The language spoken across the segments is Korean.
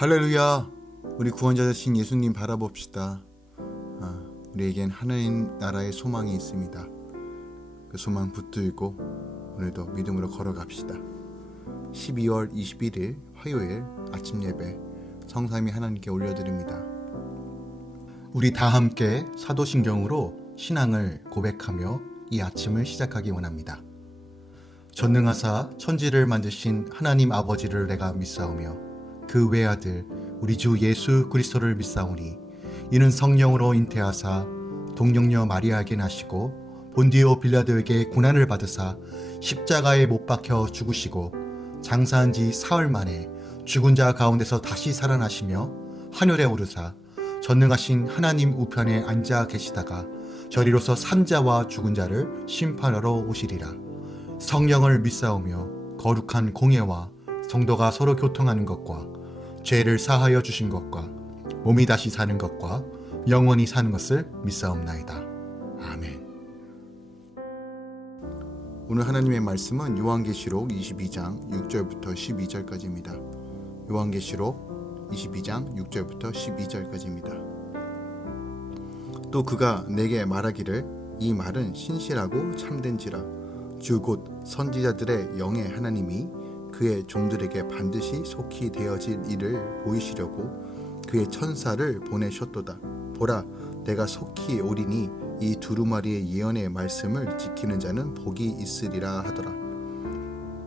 할렐루야! 우리 구원자 되신 예수님 바라봅시다. 우리에겐 하나님 나라의 소망이 있습니다. 그 소망 붙들고 오늘도 믿음으로 걸어갑시다. 12월 21일 화요일 아침 예배 성삼위 하나님께 올려드립니다. 우리 다 함께 사도신경으로 신앙을 고백하며 이 아침을 시작하기 원합니다. 전능하사 천지를 만드신 하나님 아버지를 내가 믿사오며 그 외아들 우리 주 예수 그리스도를 믿사오니 이는 성령으로 잉태하사 동정녀 마리아에게 나시고 본디오 빌라도에게 고난을 받으사 십자가에 못 박혀 죽으시고 장사한 지 사흘 만에 죽은 자 가운데서 다시 살아나시며 하늘에 오르사 전능하신 하나님 우편에 앉아 계시다가 저리로서 산자와 죽은 자를 심판하러 오시리라. 성령을 믿사오며 거룩한 공예와 성도가 서로 교통하는 것과 죄를 사하여 주신 것과 몸이 다시 사는 것과 영원히 사는 것을 믿사옵나이다. 아멘. 오늘 하나님의 말씀은 요한계시록 22장 6절부터 12절까지입니다. 요한계시록 22장 6절부터 12절까지입니다. 또 그가 내게 말하기를 이 말은 신실하고 참된지라 주 곧 선지자들의 영의 하나님이 그의 종들에게 반드시 속히 되어질 일을 보이시려고 그의 천사를 보내셨도다. 보라, 내가 속히 오리니 이 두루마리의 예언의 말씀을 지키는 자는 복이 있으리라 하더라.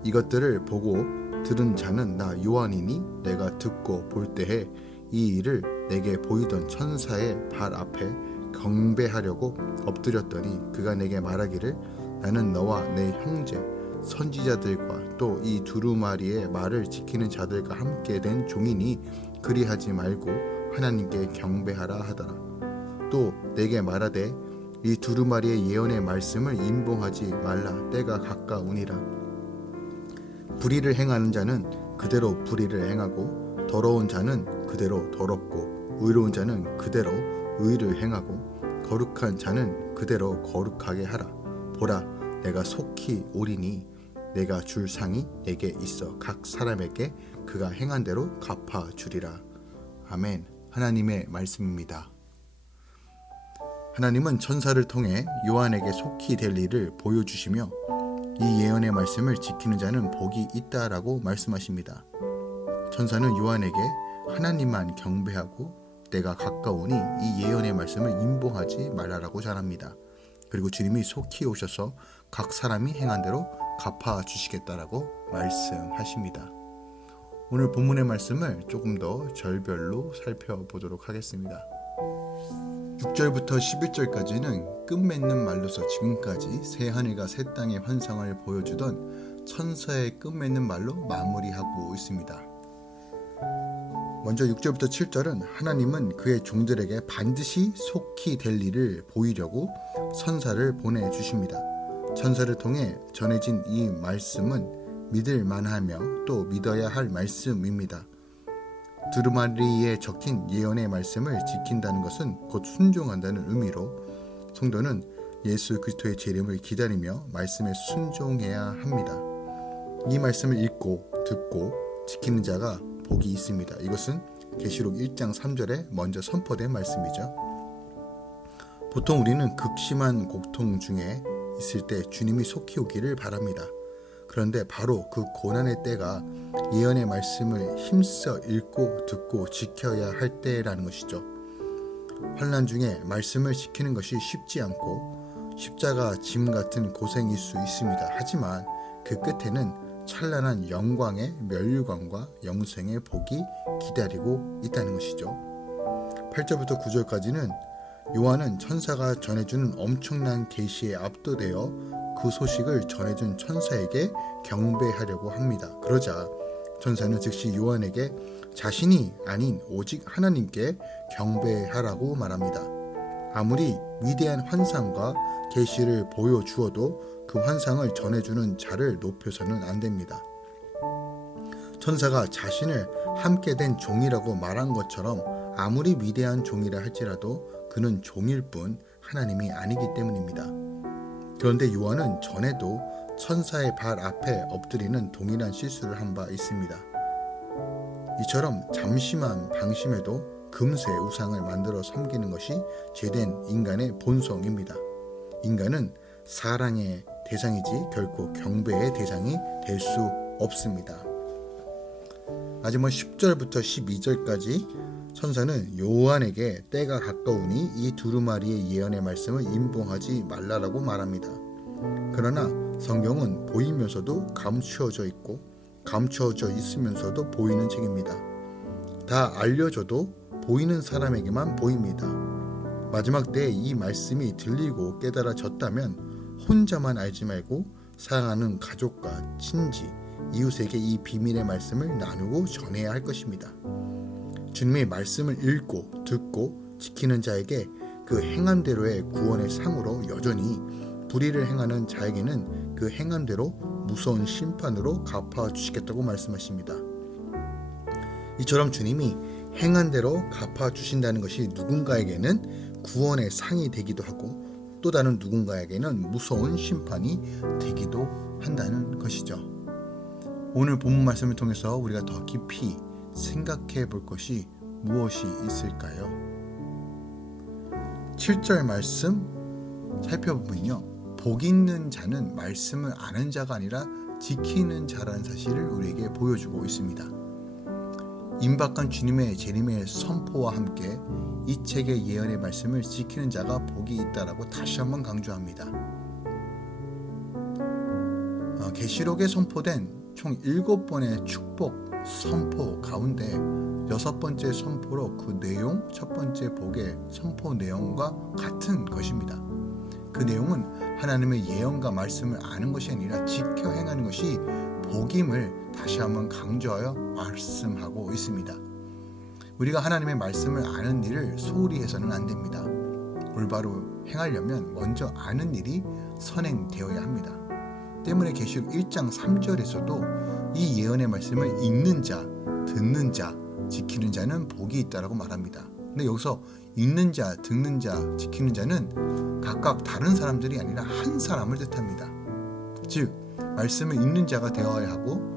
이것들을 보고 들은 자는 나 요한이니 내가 듣고 볼 때에 이 일을 내게 보이던 천사의 발 앞에 경배하려고 엎드렸더니 그가 내게 말하기를 나는 너와 내 형제 선지자들과 또 이 두루마리의 말을 지키는 자들과 함께 된 종이니 그리하지 말고 하나님께 경배하라 하더라. 또 내게 말하되 이 두루마리의 예언의 말씀을 임봉하지 말라. 때가 가까우니라. 불의를 행하는 자는 그대로 불의를 행하고 더러운 자는 그대로 더럽고 의로운 자는 그대로 의를 행하고 거룩한 자는 그대로 거룩하게 하라. 보라, 내가 속히 오리니 내가 줄 상이 내게 있어 각 사람에게 그가 행한 대로 갚아주리라. 아멘. 하나님의 말씀입니다. 하나님은 천사를 통해 요한에게 속히 될 일을 보여주시며 이 예언의 말씀을 지키는 자는 복이 있다라고 말씀하십니다. 천사는 요한에게 하나님만 경배하고 때가 가까우니 이 예언의 말씀을 임봉하지 말라라고 전합니다. 그리고 주님이 속히 오셔서 각 사람이 행한 대로 갚아주시겠다라고 말씀하십니다. 오늘 본문의 말씀을 조금 더 절별로 살펴보도록 하겠습니다. 6절부터 11절까지는 끝맺는 말로서 지금까지 새 하늘과 새 땅의 환상을 보여주던 천사의 끝맺는 말로 마무리하고 있습니다. 먼저 6절부터 7절은 하나님은 그의 종들에게 반드시 속히 될 일을 보이려고 천사를 보내주십니다. 천사를 통해 전해진 이 말씀은 믿을 만하며 또 믿어야 할 말씀입니다. 두루마리에 적힌 예언의 말씀을 지킨다는 것은 곧 순종한다는 의미로 성도는 예수 그리스도의 재림을 기다리며 말씀에 순종해야 합니다. 이 말씀을 읽고 듣고 지키는 자가 복이 있습니다. 이것은 계시록 1장 3절에 먼저 선포된 말씀이죠. 보통 우리는 극심한 고통 중에 있을 때 주님이 속히 오기를 바랍니다. 그런데 바로 그 고난의 때가 예언의 말씀을 힘써 읽고 듣고 지켜야 할 때라는 것이죠. 환난 중에 말씀을 지키는 것이 쉽지 않고 십자가 짐 같은 고생일 수 있습니다. 하지만 그 끝에는 찬란한 영광의 멸류관과 영생의 복이 기다리고 있다는 것이죠. 8절부터 9절까지는 요한은 천사가 전해주는 엄청난 계시에 압도되어 그 소식을 전해준 천사에게 경배하려고 합니다. 그러자 천사는 즉시 요한에게 자신이 아닌 오직 하나님께 경배하라고 말합니다. 아무리 위대한 환상과 계시를 보여주어도 그 환상을 전해주는 자를 높여서는 안 됩니다. 천사가 자신을 함께 된 종이라고 말한 것처럼 아무리 위대한 종이라 할지라도 그는 종일 뿐 하나님이 아니기 때문입니다. 그런데 요한은 전에도 천사의 발 앞에 엎드리는 동일한 실수를 한 바 있습니다. 이처럼 잠시만 방심해도 금세 우상을 만들어 섬기는 것이 죄된 인간의 본성입니다. 인간은 사랑의 대상이지 결코 경배의 대상이 될 수 없습니다. 마지막 10절부터 12절까지 천사는 요한에게 때가 가까우니 이 두루마리의 예언의 말씀을 임봉하지 말라라고 말합니다. 그러나 성경은 보이면서도 감추어져 있고 감추어져 있으면서도 보이는 책입니다. 다 알려져도 보이는 사람에게만 보입니다. 마지막 때에 이 말씀이 들리고 깨달아졌다면 혼자만 알지 말고 사랑하는 가족과 친지, 이웃에게 이 비밀의 말씀을 나누고 전해야 할 것입니다. 주님의 말씀을 읽고 듣고 지키는 자에게 그 행함대로의 구원의 상으로 여전히 불의를 행하는 자에게는 그 행함대로 무서운 심판으로 갚아주시겠다고 말씀하십니다. 이처럼 주님이 행한 대로 갚아주신다는 것이 누군가에게는 구원의 상이 되기도 하고 또 다른 누군가에게는 무서운 심판이 되기도 한다는 것이죠. 오늘 본문 말씀을 통해서 우리가 더 깊이 생각해 볼 것이 무엇이 있을까요? 7절 말씀 살펴보면요, 복 있는 자는 말씀을 아는 자가 아니라 지키는 자라는 사실을 우리에게 보여주고 있습니다. 임박한 주님의 재림의 선포와 함께 이 책의 예언의 말씀을 지키는 자가 복이 있다라고 다시 한번 강조합니다. 계시록에 선포된 총 7번의 축복 선포 가운데 6번째 선포로 그 내용, 첫 번째 복의 선포 내용과 같은 것입니다. 그 내용은 하나님의 예언과 말씀을 아는 것이 아니라 지켜 행하는 것이 복임을 다시 한번 강조하여 말씀하고 있습니다. 우리가 하나님의 말씀을 아는 일을 소홀히 해서는 안 됩니다. 올바로 행하려면 먼저 아는 일이 선행되어야 합니다. 때문에 계시록 1장 3절에서도 이 예언의 말씀을 읽는 자, 듣는 자, 지키는 자는 복이 있다라고 말합니다. 근데 여기서 읽는 자, 듣는 자, 지키는 자는 각각 다른 사람들이 아니라 한 사람을 뜻합니다. 즉 말씀을 읽는 자가 되어야 하고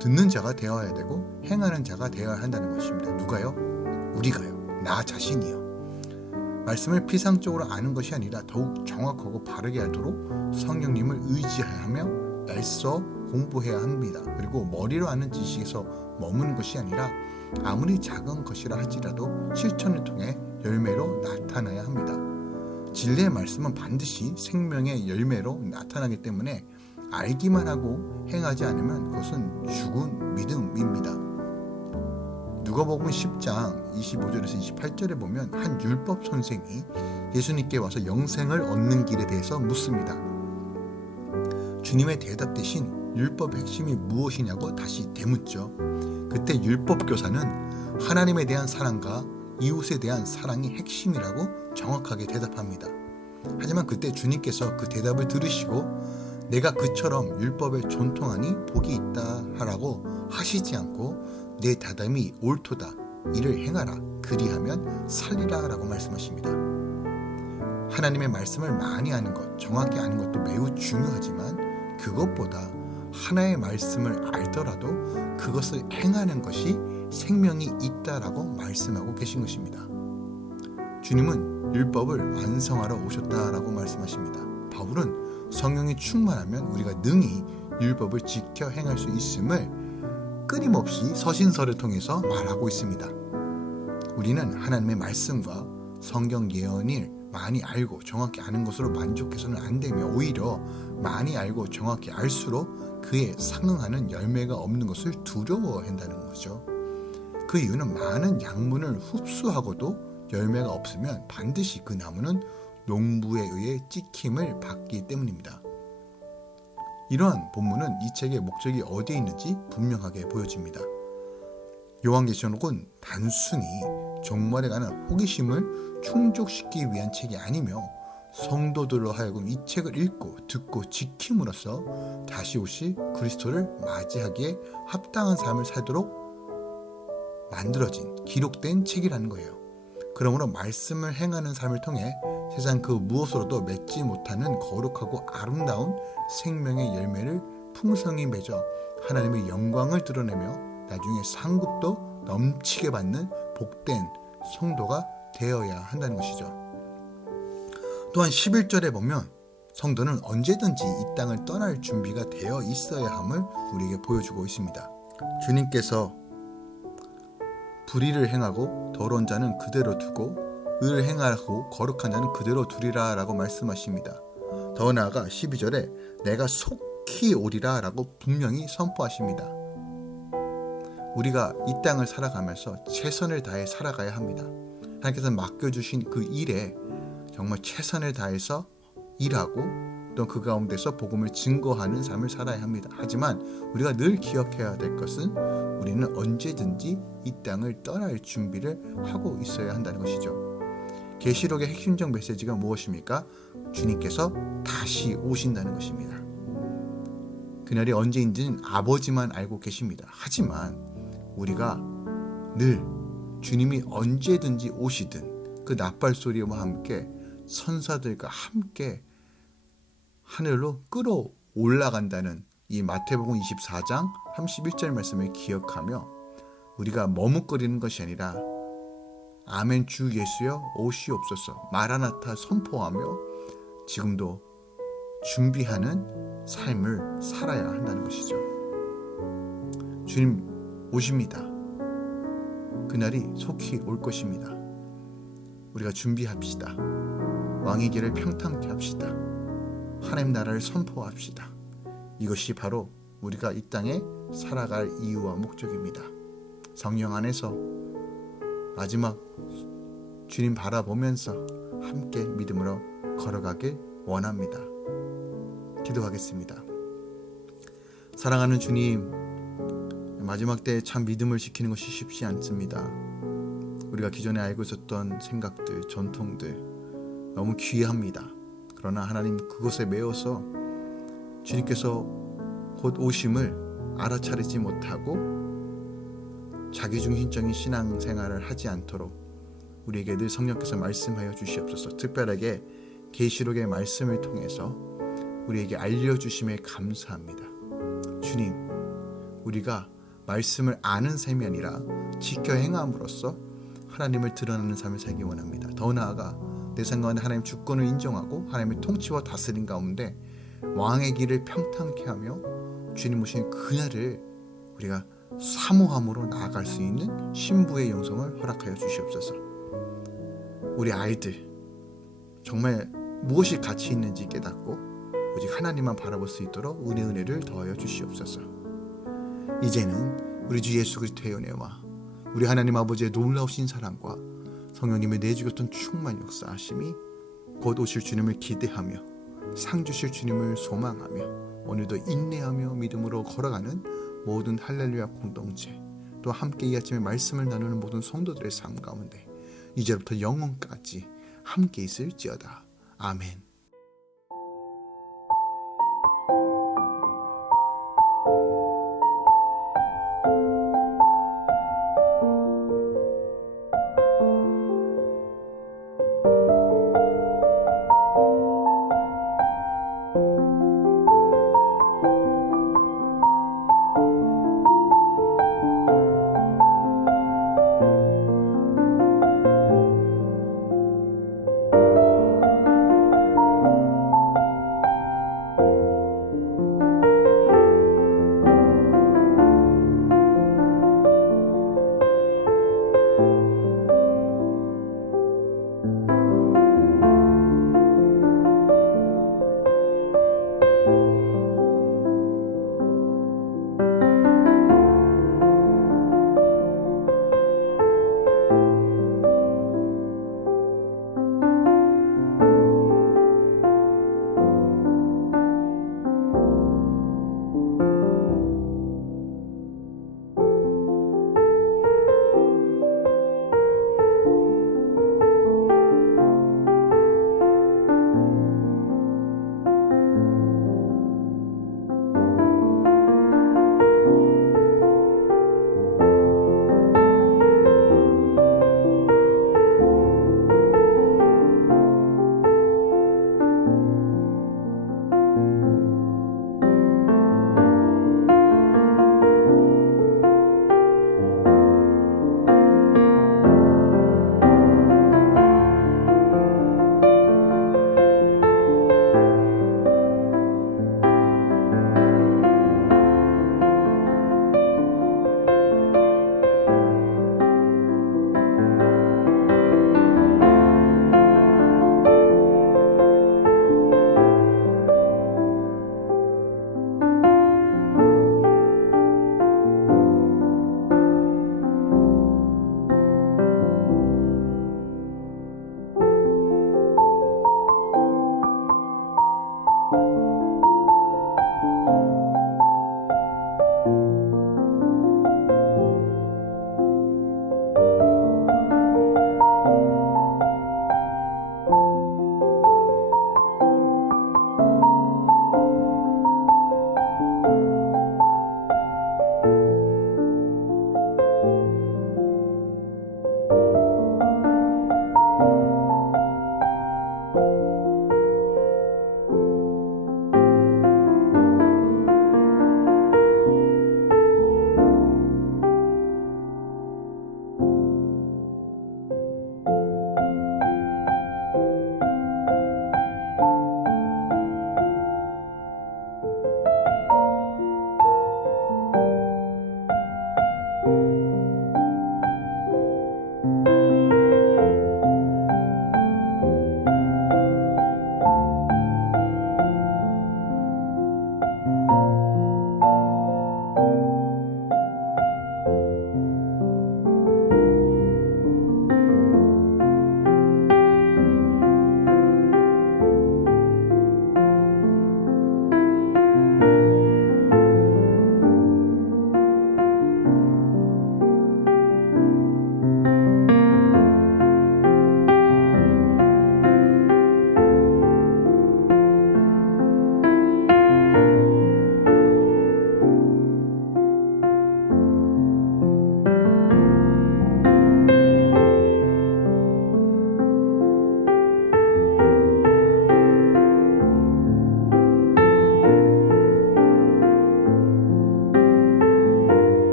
듣는 자가 되어야 되고 행하는 자가 되어야 한다는 것입니다. 누가요? 우리가요. 나 자신이요. 말씀을 피상적으로 아는 것이 아니라 더욱 정확하고 바르게 알도록 성령님을 의지하며 애써 공부해야 합니다. 그리고 머리로 아는 지식에서 머무는 것이 아니라 아무리 작은 것이라 할지라도 실천을 통해 열매로 나타나야 합니다. 진리의 말씀은 반드시 생명의 열매로 나타나기 때문에 알기만 하고 행하지 않으면 그것은 죽은 믿음입니다. 누가복음 10장 25절에서 28절에 보면 한 율법 선생이 예수님께 와서 영생을 얻는 길에 대해서 묻습니다. 주님의 대답 대신 율법의 핵심이 무엇이냐고 다시 되묻죠. 그때 율법 교사는 하나님에 대한 사랑과 이웃에 대한 사랑이 핵심이라고 정확하게 대답합니다. 하지만 그때 주님께서 그 대답을 들으시고 내가 그처럼 율법에 존통하니 복이 있다 하라고 하시지 않고 내 대답이 옳도다, 이를 행하라, 그리하면 살리라 라고 말씀하십니다. 하나님의 말씀을 많이 아는 것, 정확히 아는 것도 매우 중요하지만 그것보다 하나의 말씀을 알더라도 그것을 행하는 것이 생명이 있다라고 말씀하고 계신 것입니다. 주님은 율법을 완성하러 오셨다라고 말씀하십니다. 바울은 성령이 충만하면 우리가 능히 율법을 지켜 행할 수 있음을 끊임없이 서신서를 통해서 말하고 있습니다. 우리는 하나님의 말씀과 성경 예언을 많이 알고 정확히 아는 것으로 만족해서는 안 되며 오히려 많이 알고 정확히 알수록 그에 상응하는 열매가 없는 것을 두려워한다는 거죠. 그 이유는 많은 약문을 흡수하고도 열매가 없으면 반드시 그 나무는 농부에 의해 찍힘을 받기 때문입니다. 이러한 본문은 이 책의 목적이 어디에 있는지 분명하게 보여집니다. 요한계시록은 단순히 종말에 관한 호기심을 충족시키기 위한 책이 아니며 성도들로 하여금 이 책을 읽고 듣고 지킴으로써 다시 오실 그리스도를 맞이하기에 합당한 삶을 살도록 만들어진 기록된 책이라는 거예요. 그러므로 말씀을 행하는 삶을 통해 세상 그 무엇으로도 맺지 못하는 거룩하고 아름다운 생명의 열매를 풍성히 맺어 하나님의 영광을 드러내며 나중에 상급도 넘치게 받는 복된 성도가 되어야 한다는 것이죠. 또한 11절에 보면 성도는 언제든지 이 땅을 떠날 준비가 되어 있어야 함을 우리에게 보여주고 있습니다. 주님께서 불의를 행하고 더러운 자는 그대로 두고 의를 행하고 거룩한 자는 그대로 두리라 라고 말씀하십니다. 더 나아가 12절에 내가 속히 오리라 라고 분명히 선포하십니다. 우리가 이 땅을 살아가면서 최선을 다해 살아가야 합니다. 하나님께서 맡겨주신 그 일에 정말 최선을 다해서 일하고 또 그 가운데서 복음을 증거하는 삶을 살아야 합니다. 하지만 우리가 늘 기억해야 될 것은 우리는 언제든지 이 땅을 떠날 준비를 하고 있어야 한다는 것이죠. 계시록의 핵심적 메시지가 무엇입니까? 주님께서 다시 오신다는 것입니다. 그날이 언제인지는 아버지만 알고 계십니다. 하지만 우리가 늘 주님이 언제든지 오시든 그 나팔소리와 함께 천사들과 함께 하늘로 끌어올라간다는 이 마태복음 24장 31절 말씀을 기억하며 우리가 머뭇거리는 것이 아니라 아멘 주 예수여 오시옵소서 마라나타 선포하며 지금도 준비하는 삶을 살아야 한다는 것이죠. 주님 오십니다. 그날이 속히 올 것입니다. 우리가 준비합시다. 왕의 길을 평탄케 합시다. 하나님 나라를 선포합시다. 이것이 바로 우리가 이 땅에 살아갈 이유와 목적입니다. 성령 안에서 마지막 주님 바라보면서 함께 믿음으로 걸어가길 원합니다. 기도하겠습니다. 사랑하는 주님, 마지막 때에 참 믿음을 지키는 것이 쉽지 않습니다. 우리가 기존에 알고 있었던 생각들, 전통들 너무 귀합니다. 그러나 하나님 그것에 매여서 주님께서 곧 오심을 알아차리지 못하고 자기중심적인 신앙생활을 하지 않도록 우리에게 늘 성령께서 말씀하여 주시옵소서. 특별하게 계시록의 말씀을 통해서 우리에게 알려주심에 감사합니다. 주님, 우리가 말씀을 아는 삶이 아니라 지켜 행함으로써 하나님을 드러내는 삶을 살기 원합니다. 더 나아가 내 생각은 하나님 주권을 인정하고 하나님의 통치와 다스림 가운데 왕의 길을 평탄케 하며 주님 오신 그날을 우리가 사모함으로 나아갈 수 있는 신부의 영성을 허락하여 주시옵소서. 우리 아이들 정말 무엇이 가치 있는지 깨닫고 오직 하나님만 바라볼 수 있도록 은혜를 더하여 주시옵소서. 이제는 우리 주 예수 그리스도의 은혜와 우리 하나님 아버지의 놀라우신 사랑과 성령님의 내주셨던 충만 역사하심이 곧 오실 주님을 기대하며 상 주실 주님을 소망하며 오늘도 인내하며 믿음으로 걸어가는 모든 할렐루야 공동체, 또 함께 이 아침에 말씀을 나누는 모든 성도들의 삶 가운데 이제부터 영원까지 함께 있을지어다. 아멘.